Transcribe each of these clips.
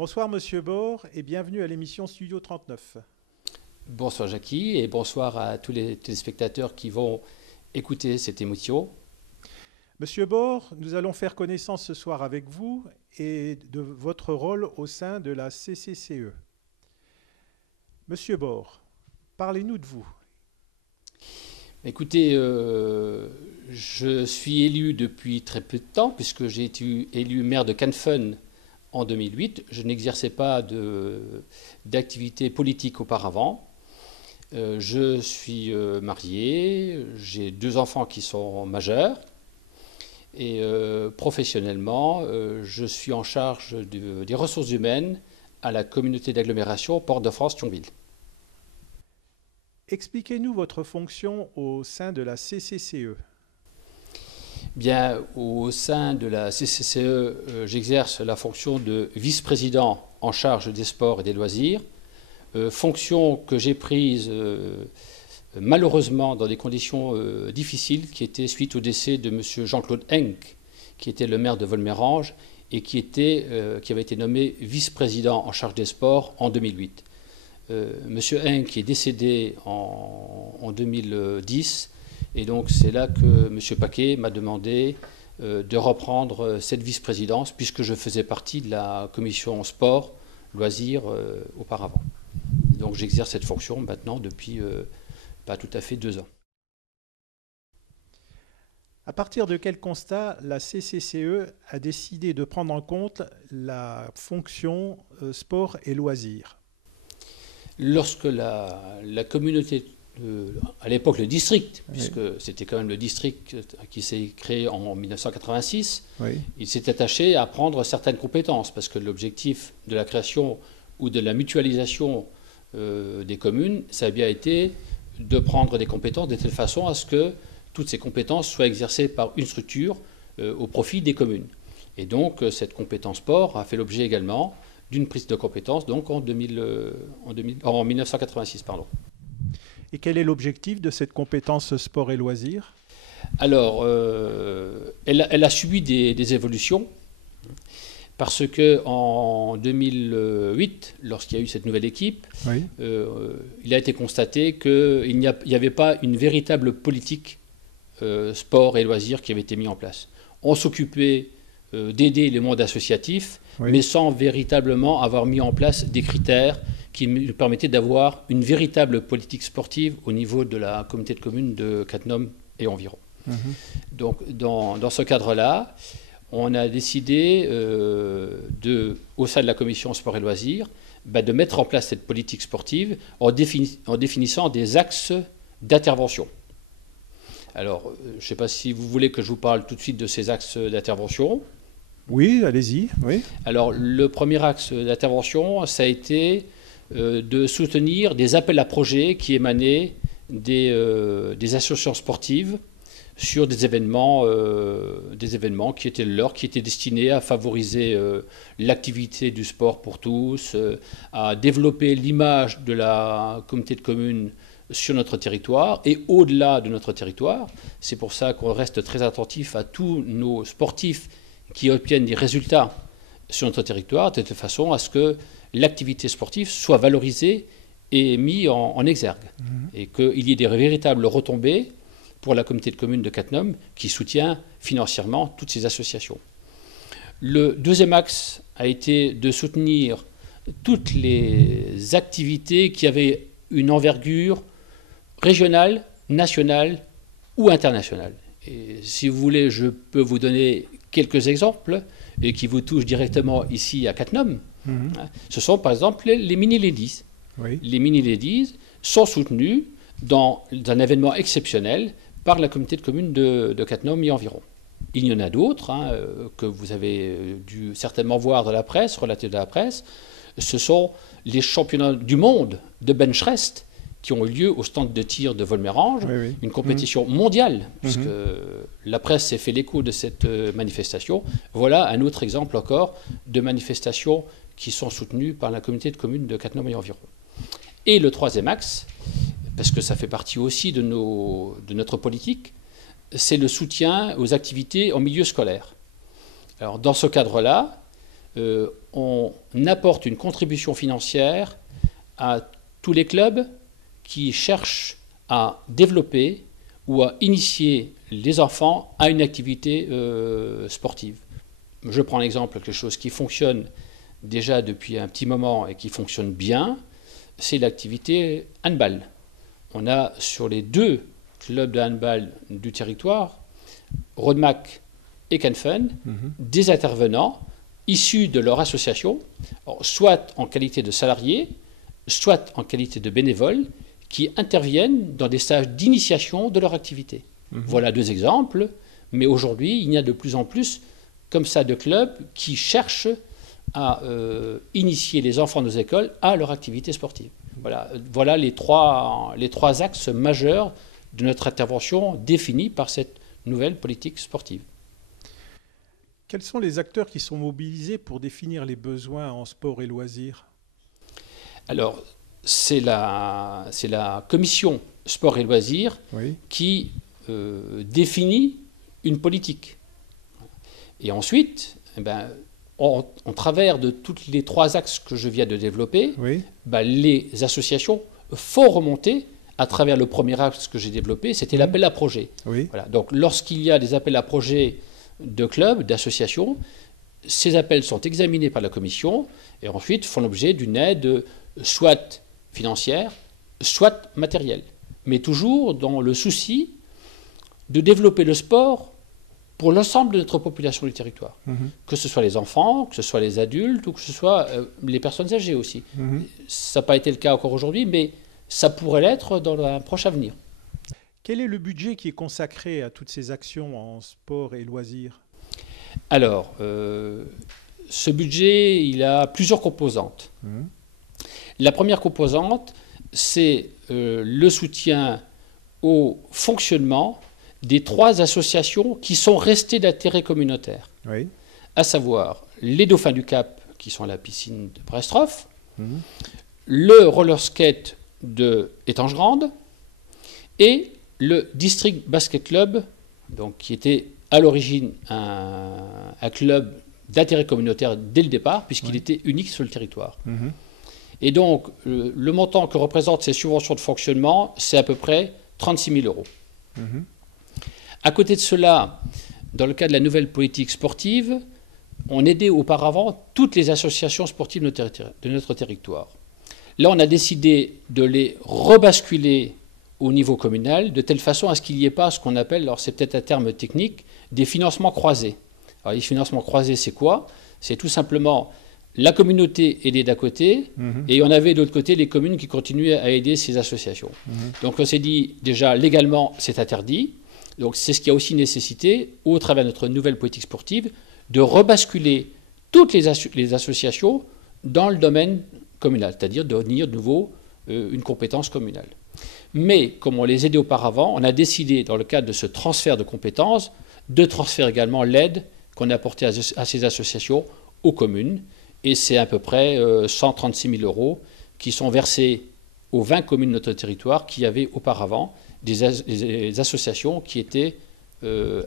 Bonsoir Monsieur Bord et bienvenue à l'émission Studio 39. Bonsoir Jackie et bonsoir à tous les téléspectateurs qui vont écouter cette émission. Monsieur Bord, nous allons faire connaissance ce soir avec vous et de votre rôle au sein de la CCCE. Monsieur Bord, parlez-nous de vous. Écoutez, je suis élu depuis très peu de temps puisque j'ai été élu maire de Canfin en 2008. Je n'exerçais pas d'activité politique auparavant. Je suis marié, j'ai 2 enfants qui sont majeurs et professionnellement, je suis en charge des ressources humaines à la communauté d'agglomération Port-de-France-Thionville. Expliquez-nous votre fonction au sein de la CCCE. Bien, au sein de la CCCE, j'exerce la fonction de vice-président en charge des sports et des loisirs, fonction que j'ai prise malheureusement dans des conditions difficiles qui étaient suite au décès de M. Jean-Claude Henck, qui était le maire de Volmérange et qui avait été nommé vice-président en charge des sports en 2008. M. Henck est décédé en 2010 et donc c'est là que M. Paquet m'a demandé de reprendre cette vice-présidence puisque je faisais partie de la commission sport, loisirs auparavant. Donc j'exerce cette fonction maintenant depuis pas tout à fait 2 ans. À partir de quel constat la CCCE a décidé de prendre en compte la fonction sport et loisirs? Lorsque la communauté, à l'époque le district, puisque c'était quand même le district qui s'est créé en 1986, il s'est attaché à prendre certaines compétences, parce que l'objectif de la création ou de la mutualisation des communes, ça a bien été de prendre des compétences de telle façon à ce que toutes ces compétences soient exercées par une structure au profit des communes. Et donc cette compétence sport a fait l'objet également d'une prise de compétence donc en 1986. Pardon. Et quel est l'objectif de cette compétence sport et loisirs? Alors, elle a subi des évolutions, parce qu'en 2008, lorsqu'il y a eu cette nouvelle équipe, il a été constaté qu'il n'y avait pas une véritable politique sport et loisirs qui avait été mise en place. On s'occupait d'aider le monde associatif, mais sans véritablement avoir mis en place des critères qui nous permettaient d'avoir une véritable politique sportive au niveau de la communauté de communes de Cattenom et environ. Donc, dans ce cadre-là, on a décidé, au sein de la commission sport et loisirs, de mettre en place cette politique sportive en définissant des axes d'intervention. Alors, je ne sais pas si vous voulez que je vous parle tout de suite de ces axes d'intervention. Oui, allez-y. Oui. Alors, le premier axe d'intervention, ça a été de soutenir des appels à projets qui émanaient des associations sportives sur des événements qui étaient leurs, qui étaient destinés à favoriser l'activité du sport pour tous, à développer l'image de la communauté de communes sur notre territoire et au-delà de notre territoire. C'est pour ça qu'on reste très attentif à tous nos sportifs qui obtiennent des résultats sur notre territoire, de telle façon à ce que l'activité sportive soit valorisée et mise en exergue. Et qu'il y ait des véritables retombées pour la communauté de communes de Cattenom qui soutient financièrement toutes ces associations. Le deuxième axe a été de soutenir toutes les activités qui avaient une envergure régionale, nationale ou internationale. Et si vous voulez, je peux vous donner quelques exemples et qui vous touchent directement ici à Cattenom. Ce sont par exemple les mini-ladies. Les mini-ladies sont soutenus dans un événement exceptionnel par la communauté de communes de Cattenom et environ. Il y en a d'autres que vous avez dû certainement voir dans la presse, relater dans la presse. Ce sont les championnats du monde de bench-rest qui ont eu lieu au stand de tir de Volmérange, une compétition mondiale, puisque la presse s'est fait l'écho de cette manifestation. Voilà un autre exemple encore de manifestations qui sont soutenues par la communauté de communes de Cattenom et environ. Et le troisième axe, parce que ça fait partie aussi de notre politique, c'est le soutien aux activités en milieu scolaire. Alors dans ce cadre-là, on apporte une contribution financière à tous les clubs qui cherchent à développer ou à initier les enfants à une activité sportive. Je prends l'exemple de quelque chose qui fonctionne déjà depuis un petit moment et qui fonctionne bien, c'est l'activité handball. On a sur les 2 clubs de handball du territoire, Rodemack et Canfun, des intervenants issus de leur association, soit en qualité de salariés, soit en qualité de bénévoles, qui interviennent dans des stages d'initiation de leur activité. Voilà 2 exemples, mais aujourd'hui, il y a de plus en plus comme ça de clubs qui cherchent à initier les enfants de nos écoles à leur activité sportive. Voilà les trois axes majeurs de notre intervention définis par cette nouvelle politique sportive. Quels sont les acteurs qui sont mobilisés pour définir les besoins en sport et loisirs? Alors, c'est la commission sport et loisirs qui définit une politique. Et ensuite, en travers de tous les 3 axes que je viens de développer, les associations font remonter à travers le premier axe que j'ai développé, c'était l'appel à projet. Voilà. Donc lorsqu'il y a des appels à projets de clubs, d'associations, ces appels sont examinés par la commission et ensuite font l'objet d'une aide soit financière, soit matérielle. Mais toujours dans le souci de développer le sport pour l'ensemble de notre population du territoire. Que ce soit les enfants, que ce soit les adultes ou que ce soit les personnes âgées aussi. Ça n'a pas été le cas encore aujourd'hui, mais ça pourrait l'être dans un proche avenir. Quel est le budget qui est consacré à toutes ces actions en sport et loisirs? Alors, ce budget, il a plusieurs composantes. La première composante, c'est le soutien au fonctionnement des 3 associations qui sont restées d'intérêt communautaire, à savoir les Dauphins du Cap, qui sont à la piscine de Brestroff, le roller skate de Étanges-Grande et le District Basket Club, donc, qui était à l'origine un club d'intérêt communautaire dès le départ, puisqu'il était unique sur le territoire. Et donc, le montant que représentent ces subventions de fonctionnement, c'est à peu près 36 000 €. À côté de cela, dans le cadre de la nouvelle politique sportive, on aidait auparavant toutes les associations sportives de notre territoire. Là, on a décidé de les rebasculer au niveau communal, de telle façon à ce qu'il n'y ait pas ce qu'on appelle, alors c'est peut-être un terme technique, des financements croisés. Alors les financements croisés, c'est quoi? C'est tout simplement la communauté aidée d'un côté, et on avait de l'autre côté les communes qui continuaient à aider ces associations. Donc on s'est dit, déjà, légalement, c'est interdit. Donc c'est ce qui a aussi nécessité, au travers de notre nouvelle politique sportive, de rebasculer toutes les associations dans le domaine communal, c'est-à-dire de devenir de nouveau une compétence communale. Mais, comme on les aidait auparavant, on a décidé, dans le cadre de ce transfert de compétences, de transférer également l'aide qu'on a apportée à ces associations aux communes. Et c'est à peu près 136 000 € qui sont versés aux 20 communes de notre territoire qui avaient auparavant des associations qui étaient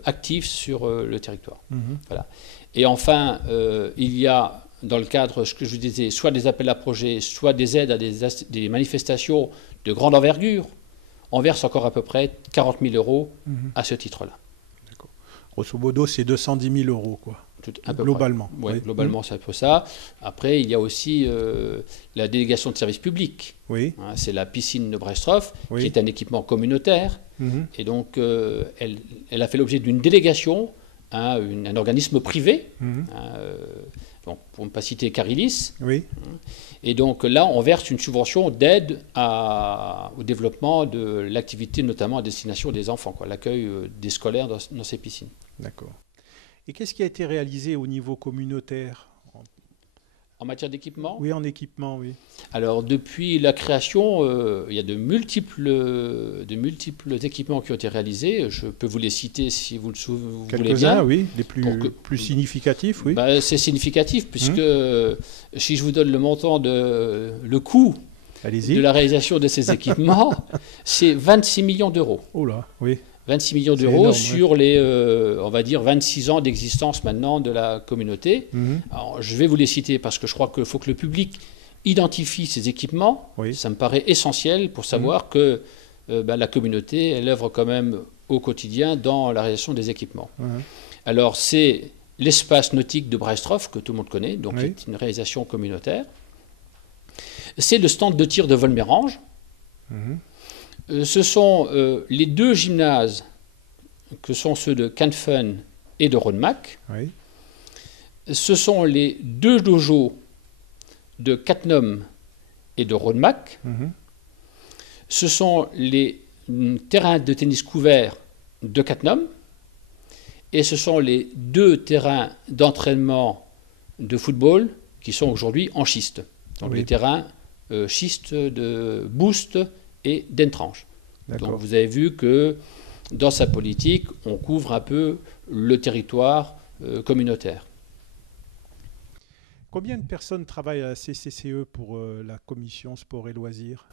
actives sur le territoire. Voilà. Et enfin, il y a, dans le cadre, ce que je vous disais, soit des appels à projets, soit des aides à des manifestations de grande envergure. On verse encore à peu près 40 000 € à ce titre-là. D'accord. Grosso modo, c'est 210 000 €, quoi. Globalement. Oui, globalement, c'est un peu ça. Après, il y a aussi la délégation de service public. C'est la piscine de Brestroff, qui est un équipement communautaire. Et donc, elle a fait l'objet d'une délégation à un organisme privé, donc, pour ne pas citer Carilis. Et donc là, on verse une subvention d'aide au développement de l'activité, notamment à destination des enfants, l'accueil des scolaires dans ces piscines. D'accord. Et qu'est-ce qui a été réalisé au niveau communautaire? En matière d'équipement? Oui, en équipement, oui. Alors, depuis la création, il y a de multiples équipements qui ont été réalisés. Je peux vous les citer si vous voulez bien. Quelques-uns, oui, les plus significatifs, oui. C'est significatif, puisque si je vous donne le coût de la réalisation de ces équipements, c'est 26 millions €. Oh là, oui. 26 millions C'est d'euros énorme, sur les, on va dire, 26 ans d'existence maintenant de la communauté. Alors, je vais vous les citer parce que je crois qu'il faut que le public identifie ces équipements. Oui. Ça me paraît essentiel pour savoir que la communauté, elle œuvre quand même au quotidien dans la réalisation des équipements. Alors, c'est l'espace nautique de Brestroff, que tout le monde connaît, donc qui est une réalisation communautaire. C'est le stand de tir de Volmérange. Ce sont les deux gymnases que sont ceux de Canfin et de Rodemack. Ce sont les deux dojos de Cattenom et de Rodemack. Ce sont les terrains de tennis couverts de Cattenom. Et ce sont les deux terrains d'entraînement de football qui sont aujourd'hui en schiste. Donc les terrains schiste de Boost et d'Entrange. Donc vous avez vu que dans sa politique, on couvre un peu le territoire communautaire. Combien de personnes travaillent à la CCCE pour la commission sport et loisirs?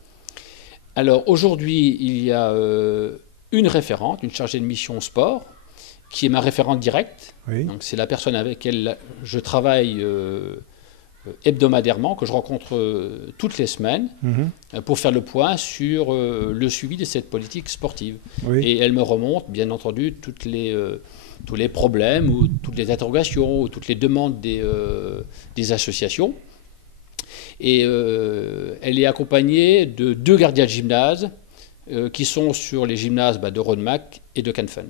Alors aujourd'hui, il y a une référente, une chargée de mission sport, qui est ma référente directe. Donc c'est la personne avec laquelle je travaille hebdomadairement, que je rencontre toutes les semaines, pour faire le point sur le suivi de cette politique sportive. Et elle me remonte, bien entendu, tous les problèmes, ou toutes les interrogations, ou toutes les demandes des associations. Et elle est accompagnée de deux gardiens de gymnase qui sont sur les gymnases de Rodemack et de Canfin.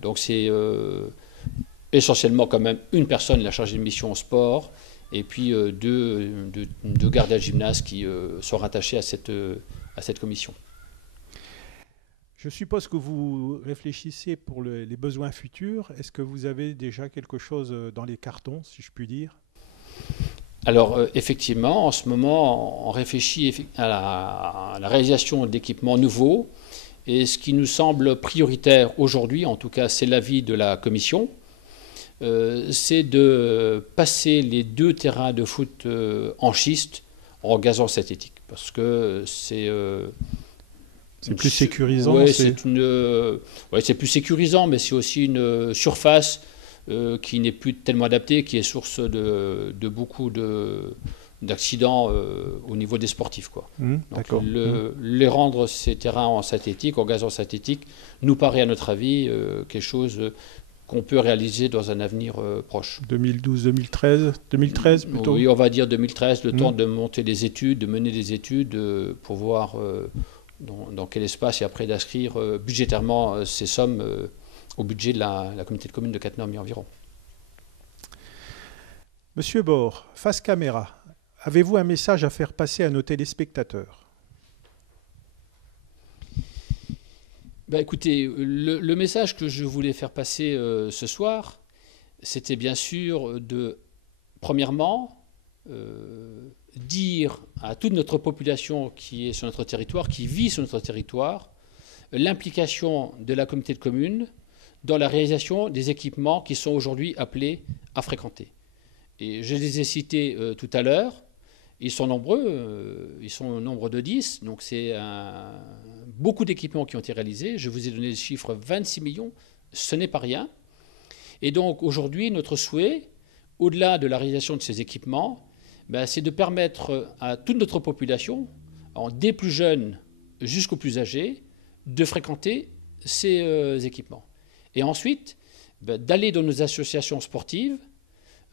Donc c'est essentiellement quand même une personne, la chargée de mission au sport, et puis deux gardiens de gymnase qui sont rattachés à cette commission. Je suppose que vous réfléchissez pour les besoins futurs. Est-ce que vous avez déjà quelque chose dans les cartons, si je puis dire? Alors effectivement, en ce moment, on réfléchit à la réalisation d'équipements nouveaux. Et ce qui nous semble prioritaire aujourd'hui, en tout cas c'est l'avis de la commission, c'est de passer les deux terrains de foot en schiste en gazon synthétique. Parce que c'est plus sécurisant. Oui, c'est plus sécurisant, mais c'est aussi une surface qui n'est plus tellement adaptée, qui est source de beaucoup d'accidents au niveau des sportifs. Donc les rendre ces terrains en synthétique, en gazon synthétique, nous paraît à notre avis quelque chose qu'on peut réaliser dans un avenir proche. 2012, 2013 plutôt? Oui, on va dire 2013, le temps de monter des études, de mener des études pour voir dans quel espace et après d'inscrire budgétairement ces sommes au budget de la communauté de communes de Cattenom et environ. Monsieur Bord, face caméra, avez-vous un message à faire passer à nos téléspectateurs? Écoutez, le message que je voulais faire passer ce soir, c'était bien sûr premièrement, dire à toute notre population qui est sur notre territoire, qui vit sur notre territoire, l'implication de la communauté de communes dans la réalisation des équipements qui sont aujourd'hui appelés à fréquenter. Et je les ai cités tout à l'heure. Ils sont nombreux, ils sont au nombre de 10, donc c'est beaucoup d'équipements qui ont été réalisés. Je vous ai donné le chiffre 26 millions, ce n'est pas rien. Et donc aujourd'hui, notre souhait, au-delà de la réalisation de ces équipements, c'est de permettre à toute notre population, des plus jeunes jusqu'aux plus âgés, de fréquenter ces équipements. Et ensuite, d'aller dans nos associations sportives,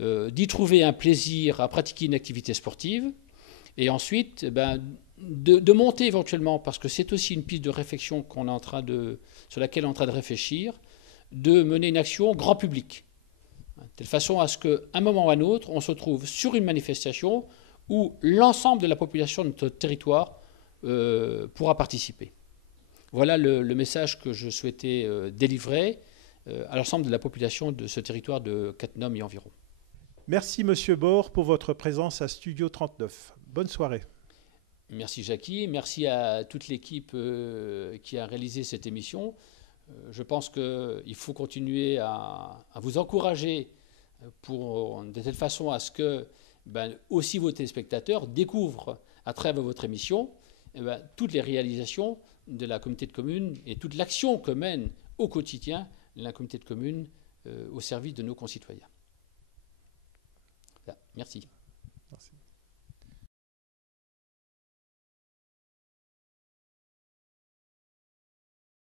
d'y trouver un plaisir à pratiquer une activité sportive, et ensuite de monter éventuellement, parce que c'est aussi une piste de réflexion sur laquelle on est en train de réfléchir, de mener une action grand public, de telle façon à ce qu'à un moment ou à un autre, on se trouve sur une manifestation où l'ensemble de la population de notre territoire pourra participer. Voilà le message que je souhaitais délivrer à l'ensemble de la population de ce territoire de Cattenom et environ. Merci Monsieur Bord pour votre présence à Studio 39. Bonne soirée. Merci Jackie, merci à toute l'équipe qui a réalisé cette émission. Je pense qu'il faut continuer à vous encourager de telle façon à ce que aussi vos téléspectateurs découvrent à travers votre émission toutes les réalisations de la communauté de communes et toute l'action que mène au quotidien la communauté de communes au service de nos concitoyens. Voilà, merci. Merci.